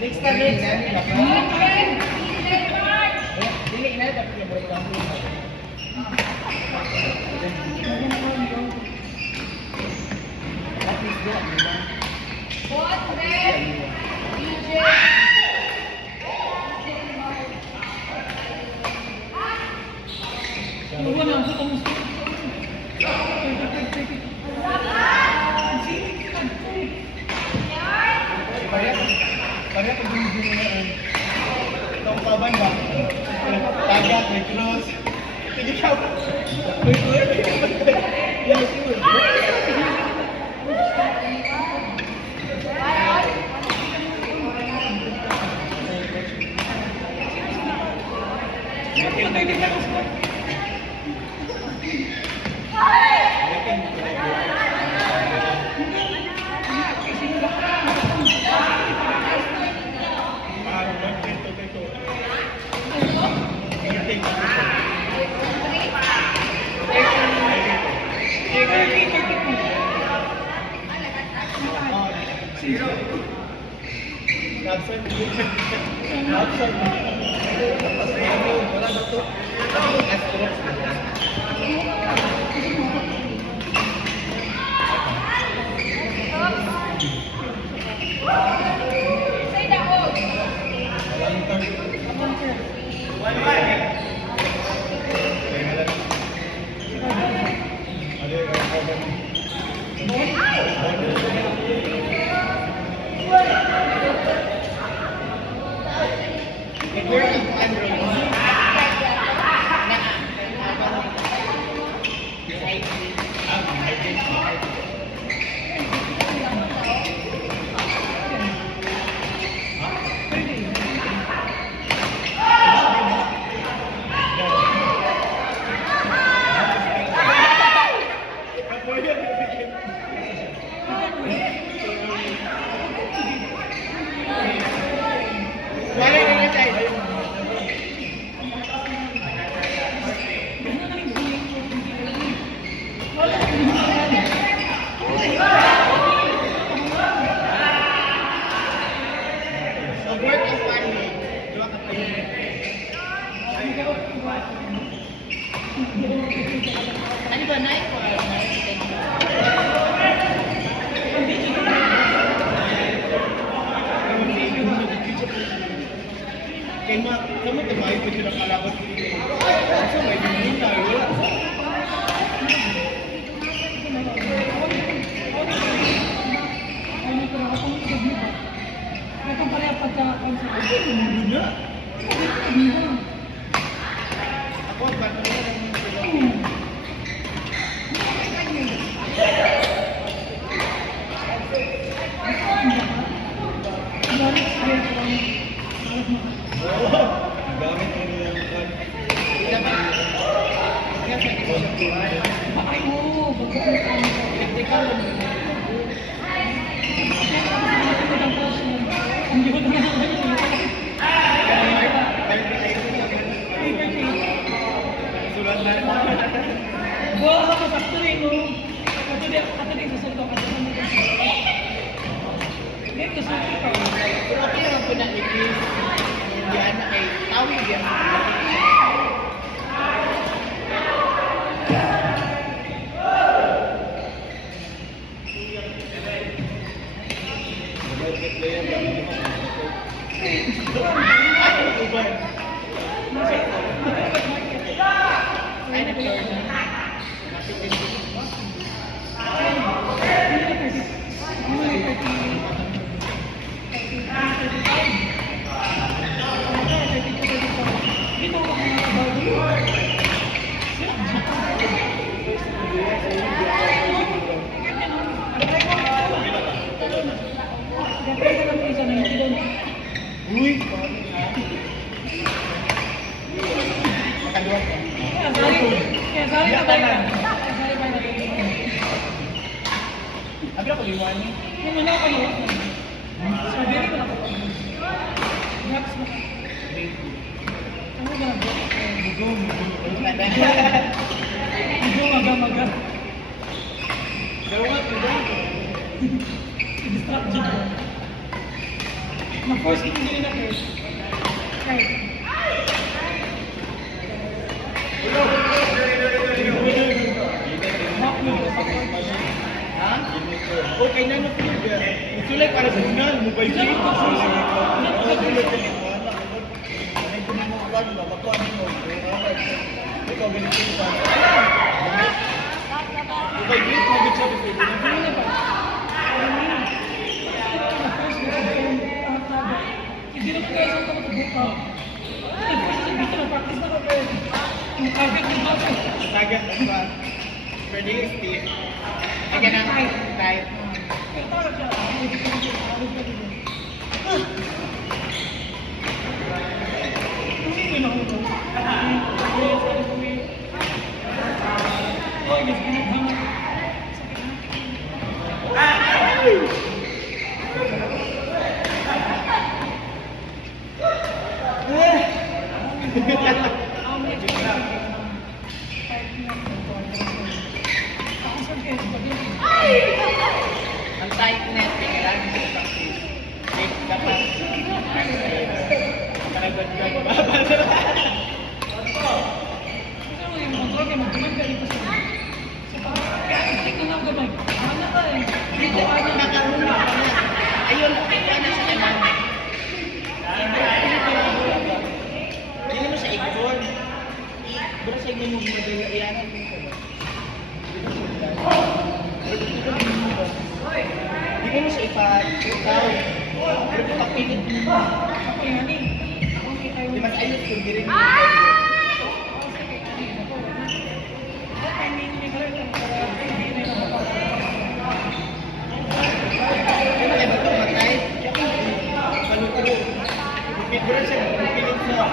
Next time, Parang pag hindi na itong paban ba? Tagat, may cross. Hindi ka ba? Ano ba, night or kaya kamu terbaik pencuri kalabat. Masa main di tayo. Huwag ba? Kung ano naman sila. Oo. Gamit mo yung kan. Ay, oo. Electrical mo. Hindi ko na naman yun. Sulat na. Wow, sakto rin, no? Kato din sa sulto. Hindi, gusto ko pa. Pero okay naman po na ikis. Hindi anak ay tawid yan. Ay, nag-learn na. Uy! Makadua ka. Abi ako liwan niya. Gawat, gawat. Na-force kita din na first. Right. Ha? Okay na na po yan. Sulay para sa unan, mobile game. Sulay ka niya. Anay ko na mo ulan, makuha mo. Ikaw, ganito yung pa. Mobile game, magit siya. Hindi naman guys ang kapag-buka. Nag-practice na practice na ka yung target ng bata. Tagat mo ba? Pwede yung Steve. Ay, ganang type. Pero target siya. Hindi ko naman siya. Alis ka dito. Tumingin na ako. Oh, yes, pinaghanap. Ang tightness, kailangan mo sa practice. Make dapat. Karagod-god. Ayun, ito na sa kanan. Hindi mo siya ikon. Bro, sa inyo mo iyan. Hindi mo siya ipataw. Pero kung papilit mo. Di mas ayos kung di rin mo. Kaya ba ito matay? Malutro. Bigro siya, papilit mo.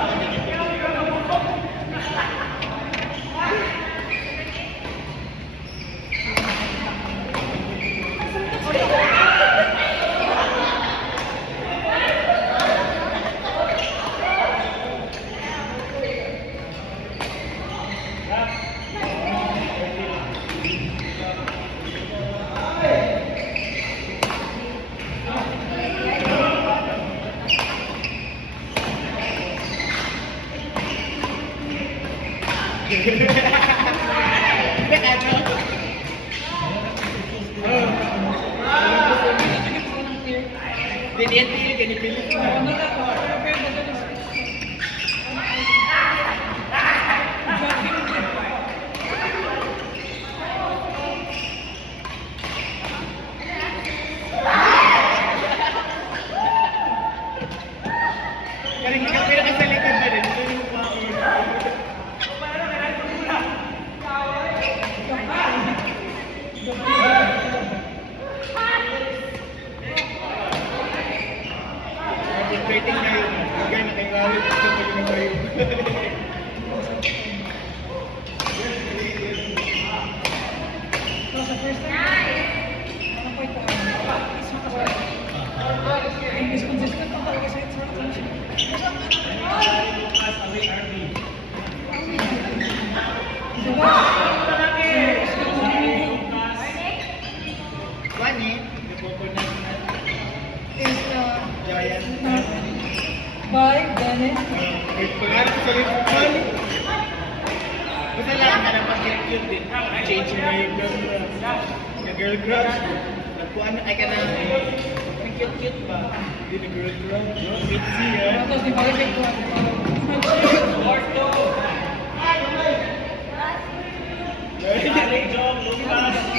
Diniatil, ganipilip na. Karing ikaw, pero ka sa likod na rin. Ito yung mga cute din. Change mo na yung girl crush. Nagkuhan na, ay ka na. Ang cute ba? Hindi na girl crush. Mitzi yan. Tapos di ba yung ko? Joke,